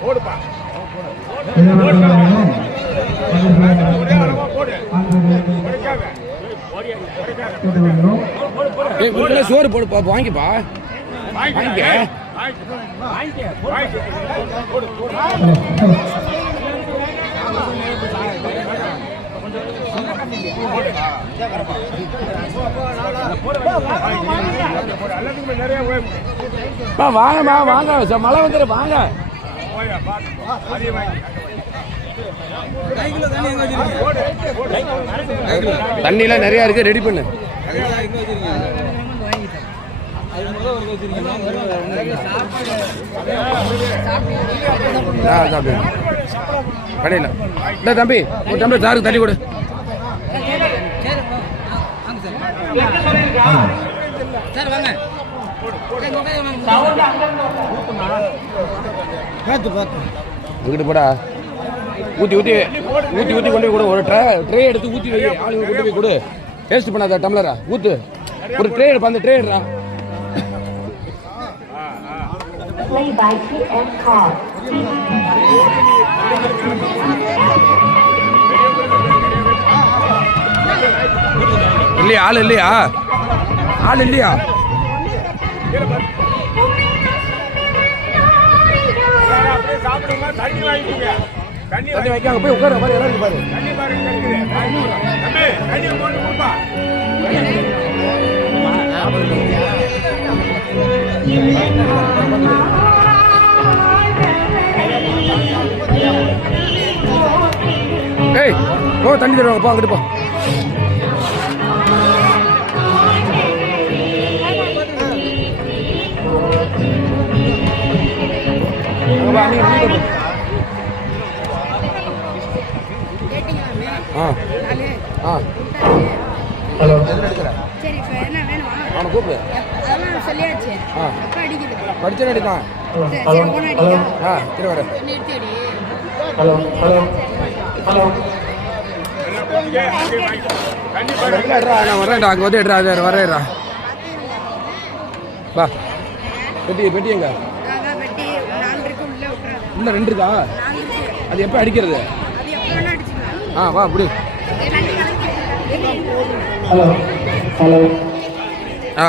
போடுப்பா சோறு போடுப்பா வாங்கிப்பா வாங்கிக்க வாங்கம்மா வாங்க மழை வந்துடு வாங்க தண்ணிலாம் நிறைய இருக்கு ரெடி பண்ணு கடையில் இல்லை தம்பி ஒரு டம்ளர் சாருக்கு தண்ணி கொடு அங்கிட்டு போடா ஊற்றி ஊற்றி ஊற்றி ஊற்றி கொண்டு போய் கொடு ஒரு ட்ரே எடுத்து ஊற்றி வை ஆளுங்க கொண்டு போய் கொடு டேஸ்ட் பண்ணாத டம்ளரா ஊற்று ஒரு ட்ரே எடுப்பா அந்த ட்ரே எடுறா இல்லையா ஆள் இல்லையா ஆள் இல்லையா தண்ணி வைக்காங்க போய் உட்கார மாதிரி எல்லாரும் பாரு ஏய் போ தண்ணி தருவாங்க போ அங்கிட்டு போ படிச்சு அடிக்கான் சரி வரேன் நான் வரேன்டா அங்கே வந்து எடுறா வரேன்டா வா பெட்டி எங்க உள்ள 2 இருக்கா அது எப்போ அடிக்கிறது வா அப்படி ஹலோ ஆ